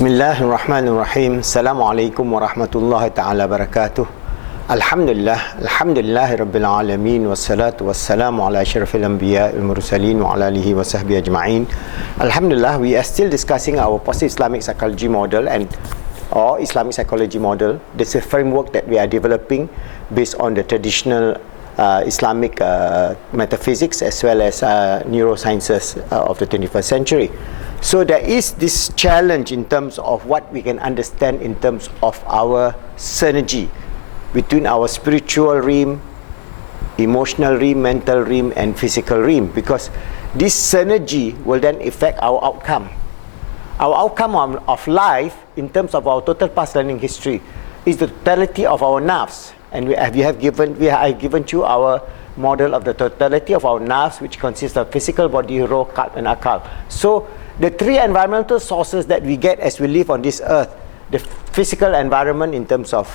Bismillahirrahmanirrahim. Assalamualaikum warahmatullahi ta'ala wabarakatuh. Alhamdulillah Rabbil Alamin. Wassalatu wassalamu ala asyrafil anbiya wal mursalin wa ala alihi wa sahbihi ajma'in. Alhamdulillah, we are still discussing our positive Islamic psychology model or Islamic psychology model. This is a framework that we are developing based on the traditional Islamic metaphysics as well as neurosciences of the 21st century. So there is this challenge in terms of what we can understand in terms of our synergy between our spiritual realm, emotional realm, mental realm and physical realm, because this synergy will then affect our outcome. Our outcome of life in terms of our total past learning history is the totality of our nerves, and I have given you our model of the totality of our nerves, which consists of physical body, ruh, qalb and akal. So the three environmental sources that we get as we live on this earth: the physical environment in terms of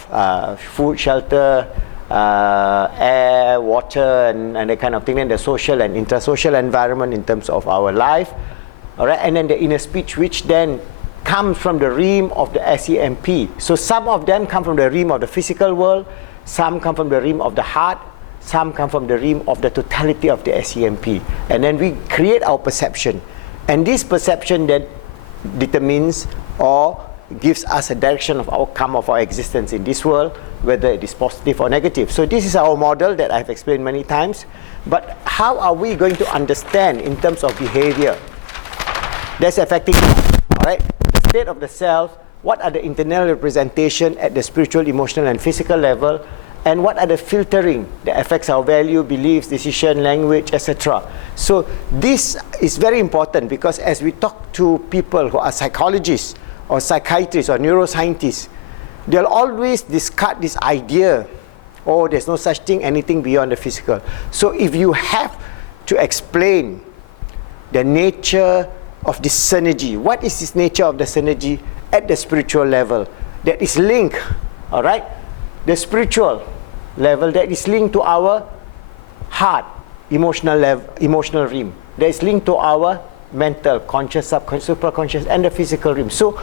food, shelter, air, water and that kind of thing, and the social and intrasocial environment in terms of our life, all right, and then the inner speech, which then comes from the realm of the SEMP. So some of them come from the realm of the physical world, some come from the realm of the heart, some come from the realm of the totality of the SEMP, and then we create our perception. And this perception that determines or gives us a direction of outcome of our existence in this world, whether it is positive or negative. So this is our model that I've explained many times. But how are we going to understand in terms of behavior that's affecting us, all right? The state of the self, what are the internal representation at the spiritual, emotional and physical level, and what are the filtering that affects our value, beliefs, decision, language, etc. So this is very important, because as we talk to people who are psychologists or psychiatrists or neuroscientists, they'll always discard this idea, oh, there's no such thing, anything beyond the physical. So if you have to explain the nature of this synergy, what is this nature of the synergy at the spiritual level that is linked, all right, the spiritual level that is linked to our heart, emotional realm, that is linked to our mental, conscious, subconscious, supraconscious and the physical realm. So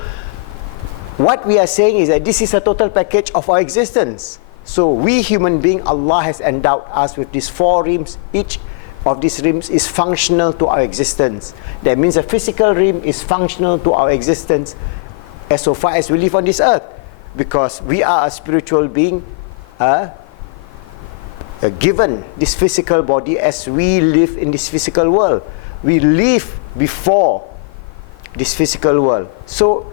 what we are saying is that this is a total package of our existence. So we human beings, Allah has endowed us with these four realms. Each of these realms is functional to our existence. That means the physical realm is functional to our existence as so far as we live on this earth, because we are a spiritual being given this physical body as we live in this physical world. We live before this physical world. So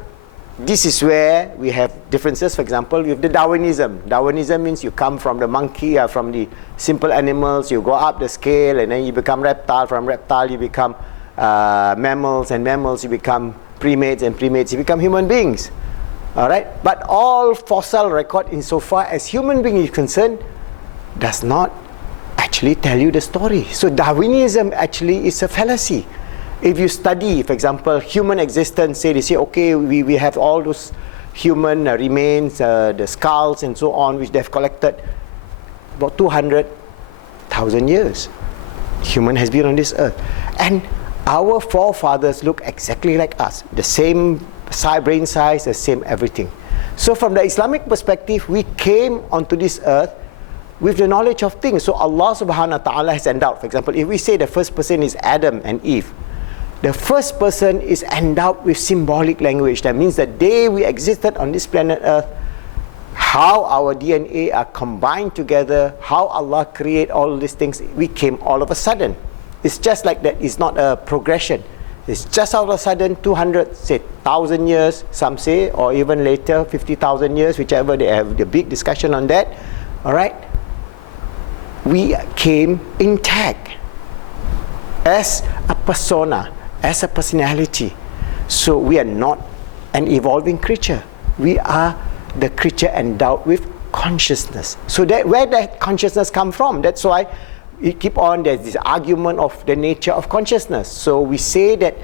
this is where we have differences. For example, with the Darwinism. Darwinism means you come from the monkey, from the simple animals, you go up the scale and then you become reptile. From reptile you become mammals, and mammals you become primates, and primates you become human beings. Alright, but all fossil record insofar as human being is concerned does not actually tell you the story. So Darwinism actually is a fallacy. If you study, for example, human existence, say they say, okay, we have all those human remains, the skulls and so on, which they've collected about 200,000 years. Human has been on this earth, and our forefathers look exactly like us, the same brain size, the same everything. So from the Islamic perspective, we came onto this earth with the knowledge of things. So Allah subhanahu wa ta'ala has endowed, for example, if we say the first person is Adam and Eve, the first person is endowed with symbolic language. That means the day we existed on this planet earth, how our DNA are combined together, how Allah create all these things, we came all of a sudden. It's just like that. It's not a progression. It's just all of a sudden 200, say 1,000 years, some say, or even later 50,000 years, whichever. They have the big discussion on that. All right, we came intact as a persona, as a personality. So we are not an evolving creature. We are the creature endowed with consciousness. So that where that consciousness come from? That's why we keep on, there's this argument of the nature of consciousness. So we say that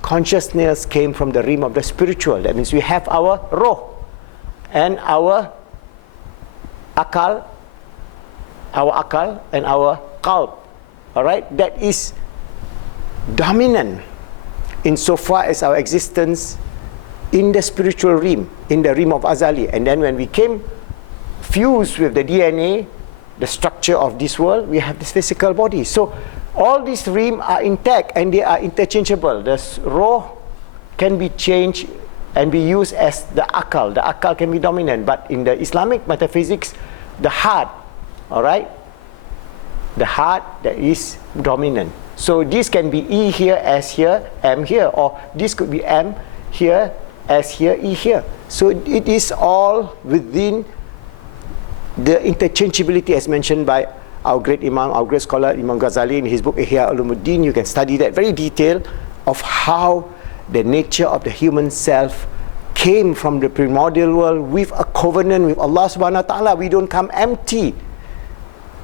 consciousness came from the realm of the spiritual. That means we have our ruh and our akal and our qalb. All right, that is dominant insofar as our existence in the spiritual realm, in the realm of Azali. And then when we came fused with the DNA, the structure of this world, we have this physical body. So all these realms are intact and they are interchangeable. The raw can be changed and be used as the akal. The akal can be dominant, but in the Islamic metaphysics, the heart, all right, the heart that is dominant. So this can be E here, S here, M here, or this could be M here, S here, E here. So it is all within the interchangeability as mentioned by our great Imam, our great scholar Imam Ghazali in his book Ihya Ulumuddin. You can study that very detailed of how the nature of the human self came from the primordial world with a covenant with Allah subhanahu wa ta'ala. We don't come empty,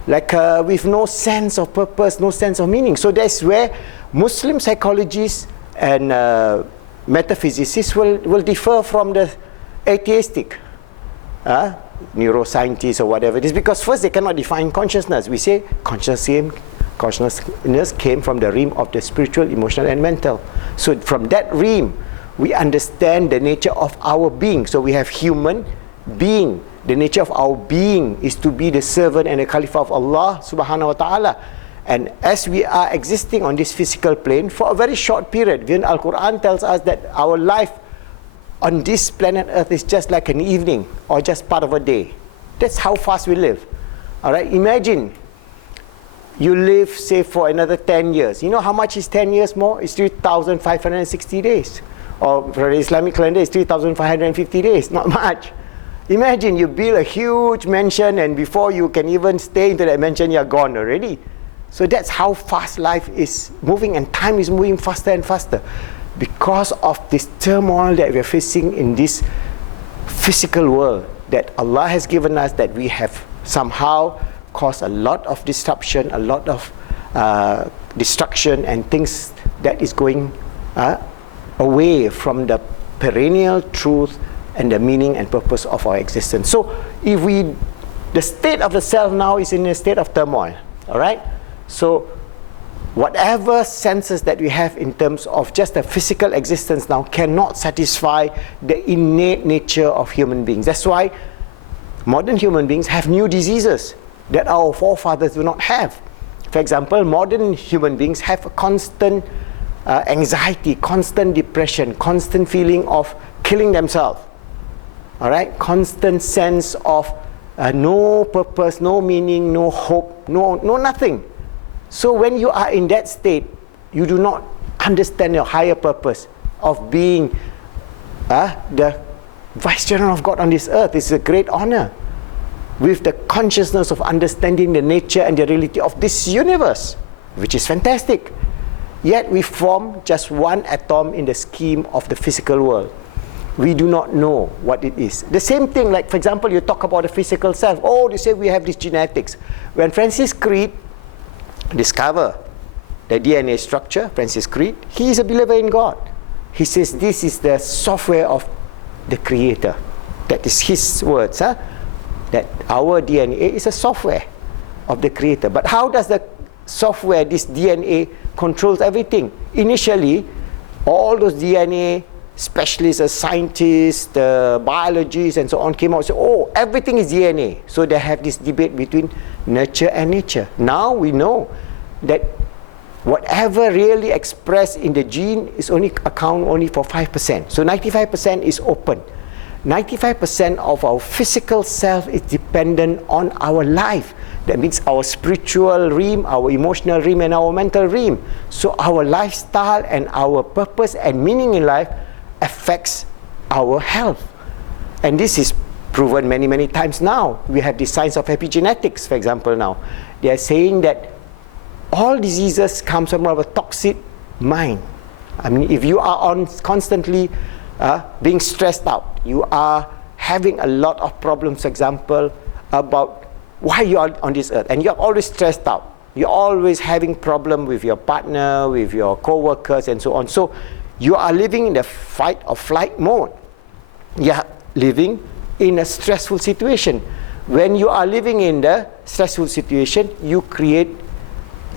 like with no sense of purpose, no sense of meaning. So that's where Muslim psychologists and metaphysicists will differ from the atheistic neuroscientists or whatever it is, because first they cannot define consciousness. We say consciousness came from the realm of the spiritual, emotional and mental. So from that realm we understand the nature of our being. So we have human being. The nature of our being is to be the servant and the Caliph of Allah subhanahu wa ta'ala. And as we are existing on this physical plane for a very short period, when Al-Quran tells us that our life on this planet Earth is just like an evening or just part of a day. That's how fast we live. All right, imagine you live, say, for another 10 years. You know how much is 10 years more? It's 3,560 days. Or for the Islamic calendar, it's 3,550 days. Not much. Imagine you build a huge mansion and before you can even stay into that mansion, you're gone already. So that's how fast life is moving, and time is moving faster and faster. Because of this turmoil that we're facing in this physical world that Allah has given us, that we have somehow caused a lot of disruption, a lot of destruction and things that is going away from the perennial truth and the meaning and purpose of our existence. So if the state of the self now is in a state of turmoil, all right? So whatever senses that we have in terms of just the physical existence now cannot satisfy the innate nature of human beings. That's why modern human beings have new diseases that our forefathers do not have. For example, modern human beings have a constant anxiety, constant depression, constant feeling of killing themselves. All right, constant sense of no purpose, no meaning, no hope, no nothing. So when you are in that state, you do not understand your higher purpose of being the Vicegerent of God on this earth. It's a great honor. With the consciousness of understanding the nature and the reality of this universe, which is fantastic. Yet we form just one atom in the scheme of the physical world. We do not know what it is. The same thing, like for example, you talk about the physical self. Oh, they say we have this genetics. When Francis Crick discover the DNA structure, Francis Crick, he is a believer in God. He says this is the software of the Creator. That is his words, that our DNA is a software of the Creator. But how does the software, this DNA, controls everything? Initially, all those DNA specialists, scientists, the biologists and so on came out and said, oh, everything is DNA. So they have this debate between nurture and nature. Now we know that whatever really expressed in the gene is account only for 5%. So 95% is open. 95% of our physical self is dependent on our life. That means our spiritual realm, our emotional realm, and our mental realm. So our lifestyle and our purpose and meaning in life affects our health. And this is proven many, many times now. We have the science of epigenetics, for example, now. They are saying that all diseases come from a toxic mind. I mean, if you are constantly being stressed out, you are having a lot of problems, for example, about why you are on this earth, and you're always stressed out. You're always having problem with your partner, with your co-workers, and so on. So you are living in the fight or flight mode. You are living in a stressful situation. When you are living in the stressful situation, your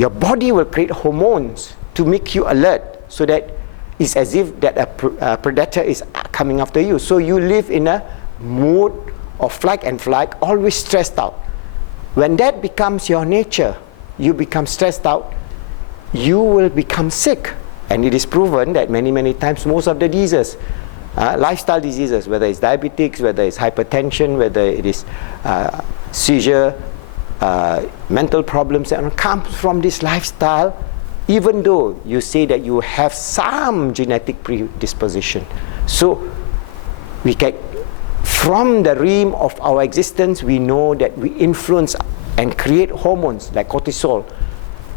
body will create hormones to make you alert, so that it's as if that a predator is coming after you. So you live in a mood of flight and flight, always stressed out. When that becomes your nature, you become stressed out, you will become sick. And it is proven that many times most of the diseases, lifestyle diseases, whether it's diabetics, whether it's hypertension, whether it is seizure, mental problems, and comes from this lifestyle, even though you say that you have some genetic predisposition. So we can, from the realm of our existence, we know that we influence and create hormones like cortisol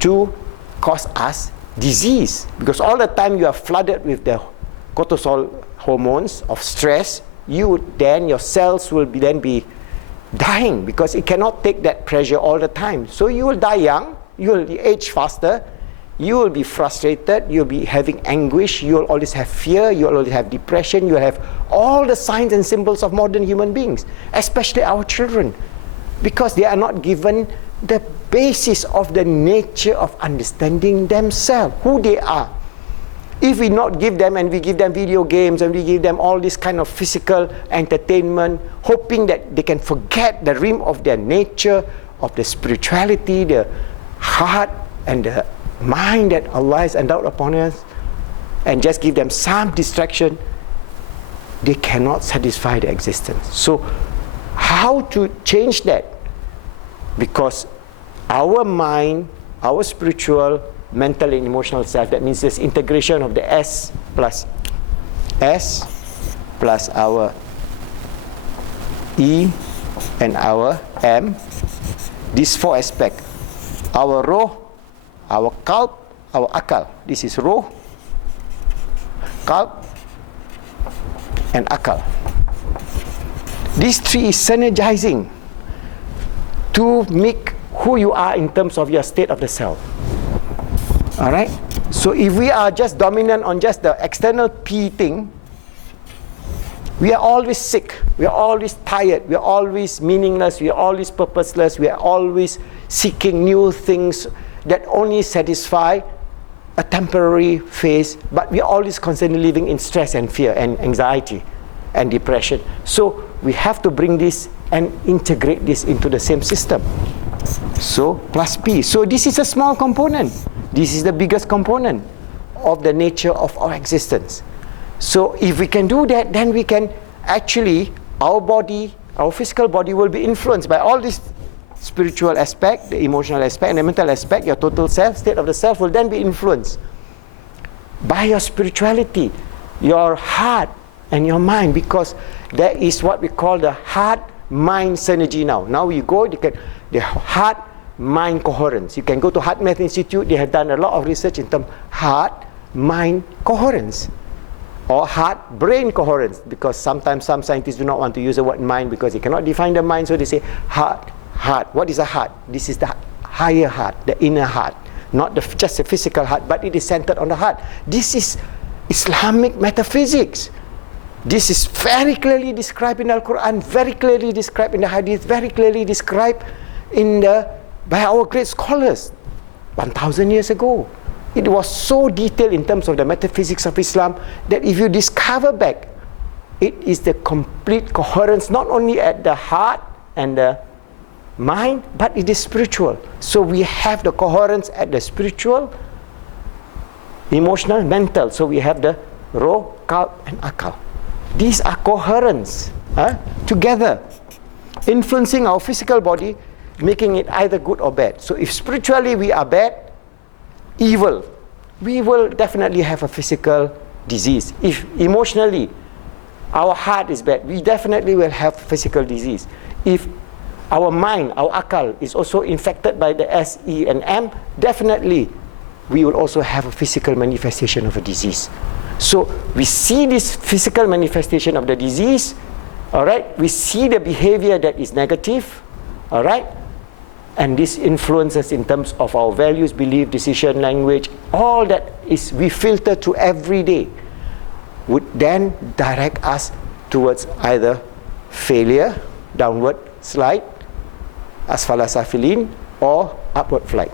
to cause us disease, because all the time you are flooded with the cortisol hormones of stress, your cells will then be dying, because it cannot take that pressure all the time. So you will die young, you will age faster, you will be frustrated, you'll be having anguish, you'll always have fear, you'll always have depression, you'll have all the signs and symbols of modern human beings, especially our children, because they are not given the basis of the nature of understanding themselves, who they are. If we not give them, and we give them video games, and we give them all this kind of physical entertainment, hoping that they can forget the realm of their nature, of the spirituality, the heart and the mind that Allah has endowed upon us, and just give them some distraction, they cannot satisfy their existence. So how to change that? Because our mind, our spiritual, mental and emotional self, that means this integration of the S plus our E and our M, these four aspects, our roh, our qalb, our akal. This is roh, qalb and akal. These three is synergizing to make who you are in terms of your state of the self. Alright? So if we are just dominant on just the external P thing, we are always sick, we are always tired, we are always meaningless, we are always purposeless, we are always seeking new things that only satisfy a temporary phase, but we are always constantly living in stress and fear and anxiety and depression. So we have to bring this and integrate this into the same system. So plus P. So this is a small component. This is the biggest component of the nature of our existence. So if we can do that, then we can actually, our body, our physical body will be influenced by all this spiritual aspect, the emotional aspect, and the mental aspect. Your total self, state of the self will then be influenced by your spirituality, your heart and your mind, because there is what we call the heart-mind synergy now. Now you go, you can, the heart-mind coherence. You can go to HeartMath Institute, they have done a lot of research in terms of heart-mind coherence or heart-brain coherence, because sometimes some scientists do not want to use the word mind because they cannot define the mind, so they say heart. What is a heart? This is the higher heart, the inner heart, not just a physical heart, but it is centered on the heart. This is Islamic metaphysics. This is very clearly described in the Quran, very clearly described in the Hadith, very clearly described by our great scholars 1,000 years ago. It was so detailed in terms of the metaphysics of Islam that if you discover back, it is the complete coherence, not only at the heart and the mind, but it is spiritual. So we have the coherence at the spiritual, emotional, mental. So we have the roh, qalb and akal. These are coherence together, influencing our physical body, making it either good or bad. So if spiritually we are bad, evil, we will definitely have a physical disease. If emotionally our heart is bad, we definitely will have physical disease. If our mind, our akal, is also infected by the S, E and M, definitely we will also have a physical manifestation of a disease. So we see this physical manifestation of the disease, all right? We see the behavior that is negative, all right? And this influences in terms of our values, belief, decision, language, all that is we filter to every day, would then direct us towards either failure, downward slide, asfala safilin, or upward flight,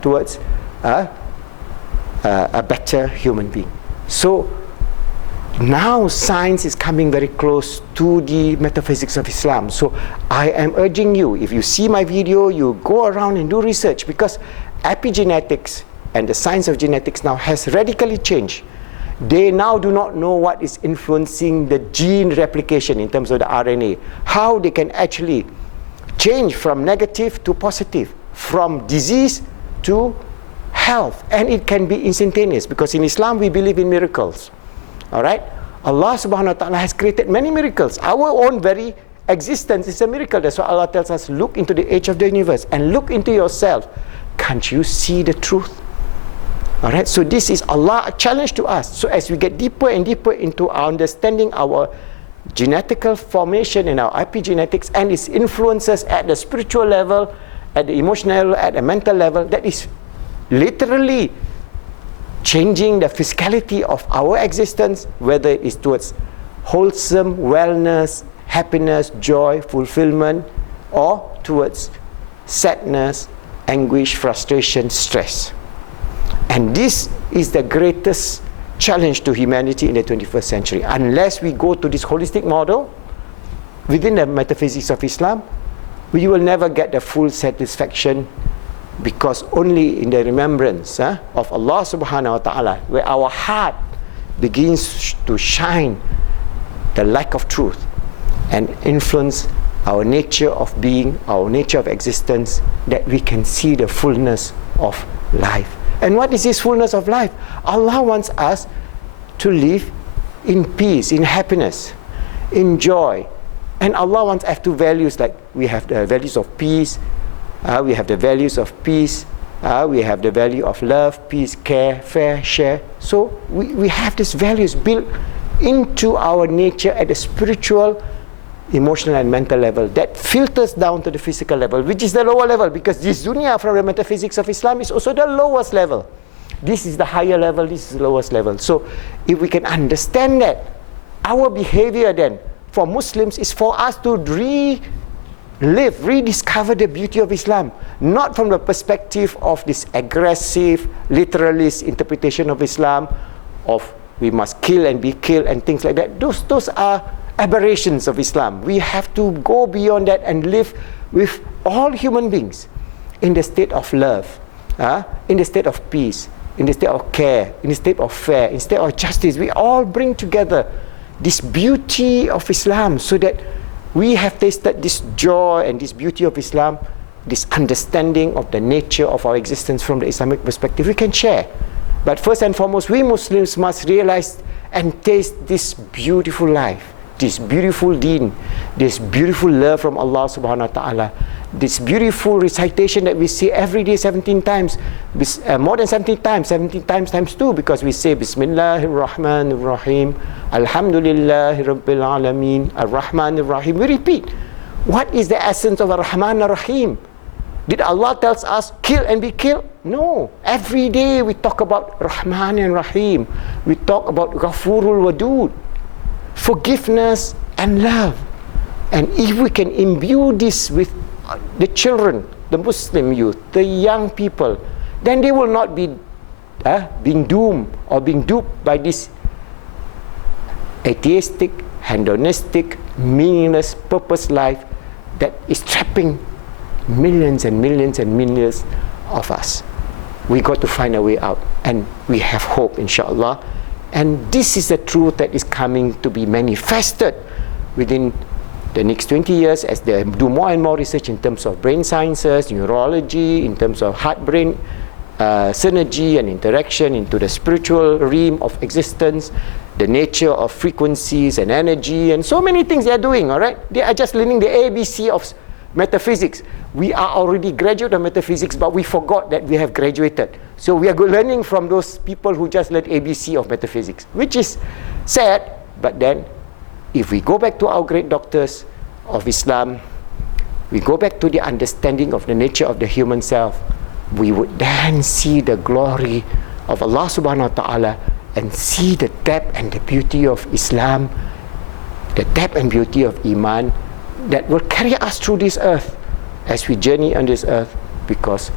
towards a better human being. So now science is coming very close to the metaphysics of Islam. So I am urging you, if you see my video, you go around and do research, because epigenetics and the science of genetics now has radically changed. They now do not know what is influencing the gene replication in terms of the RNA, how they can actually change from negative to positive, from disease to health, and it can be instantaneous, because in Islam we believe in miracles. All right, Allah subhanahu wa ta'ala has created many miracles. Our own very existence is a miracle. That's why Allah tells us, look into the age of the universe and look into yourself. Can't you see the truth? All right, so this is Allah a challenge to us. So as we get deeper and deeper into our understanding our genetical formation and our epigenetics and its influences at the spiritual level, at the emotional level, at the mental level, that is literally changing the physicality of our existence, whether it is towards wholesome wellness, happiness, joy, fulfillment, or towards sadness, anguish, frustration, stress. And this is the greatest challenge to humanity in the 21st century. Unless we go to this holistic model within the metaphysics of Islam, we will never get the full satisfaction, because only in the remembrance of Allah subhanahu wa ta'ala, where our heart begins to shine the light of truth and influence our nature of being, our nature of existence, that we can see the fullness of life. And what is this fullness of life? Allah wants us to live in peace, in happiness, in joy. And Allah wants us to values, like we have the values of peace, we have the values of peace, we have the value of love, peace, care, fair, share. So we have these values built into our nature at the spiritual, emotional and mental level that filters down to the physical level, which is the lower level, because this dunya from the metaphysics of Islam is also the lowest level. This is the higher level, this is the lowest level. So if we can understand that, our behavior then for Muslims is for us to rediscover the beauty of Islam, not from the perspective of this aggressive, literalist interpretation of Islam, of we must kill and be killed and things like that. Those are aberrations of Islam. We have to go beyond that and live with all human beings in the state of love, in the state of peace, in the state of care, in the state of fair, in the state of justice. We all bring together this beauty of Islam, so that we have tasted this joy and this beauty of Islam, this understanding of the nature of our existence from the Islamic perspective, we can share. But first and foremost, we Muslims must realize and taste this beautiful life, this beautiful deen, this beautiful love from Allah subhanahu wa ta'ala, this beautiful recitation that we say every day 17 times, more than 17 times, 17 times times 2, because we say Bismillahir Rahmanir Rahim, Alhamdulillahi Rabbil Alameen, Ar-Rahmanir Rahim. We repeat, what is the essence of Ar-Rahman Ar-Rahim? Did Allah tells us kill and be killed? No. Every day we talk about Rahman and Rahim. We talk about Ghafurul Wadud, forgiveness and love. And if we can imbue this with the children, the Muslim youth, the young people, then they will not be being doomed or being duped by this atheistic, hedonistic, meaningless, purpose life that is trapping millions and millions and millions of us. We got to find a way out, and we have hope, inshallah. And this is the truth that is coming to be manifested within the next 20 years as they do more and more research in terms of brain sciences, neurology, in terms of heart-brain synergy and interaction into the spiritual realm of existence, the nature of frequencies and energy, and so many things they are doing, all right? They are just learning the ABC of metaphysics. We are already graduate of metaphysics, but we forgot that we have graduated. So we are learning from those people who just learned ABC of metaphysics, which is sad. But then, if we go back to our great doctors of Islam, we go back to the understanding of the nature of the human self, we would then see the glory of Allah subhanahu wa ta'ala and see the depth and the beauty of Islam, the depth and beauty of Iman that will carry us through this earth as we journey on this earth, because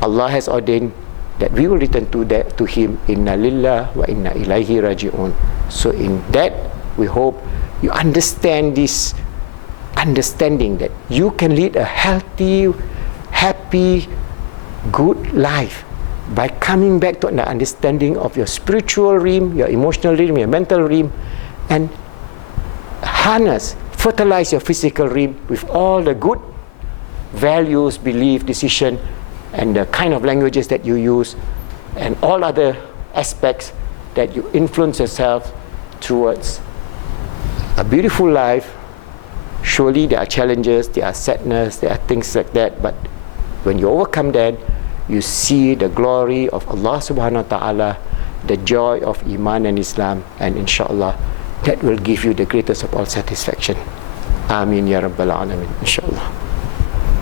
Allah has ordained that we will return to Him. Inna lillah wa inna ilaihi raji'un. So in that, we hope you understand this understanding that you can lead a healthy, happy, good life by coming back to an understanding of your spiritual realm, your emotional realm, your mental realm, and fertilize your physical realm with all the good values, belief, decision, and the kind of languages that you use, and all other aspects that you influence yourself towards a beautiful life. Surely there are challenges, there are sadness, there are things like that, but when you overcome that, you see the glory of Allah subhanahu wa ta'ala, the joy of Iman and Islam, and inshallah, that will give you the greatest of all satisfaction. Ameen ya Rabbal Alameen, inshallah.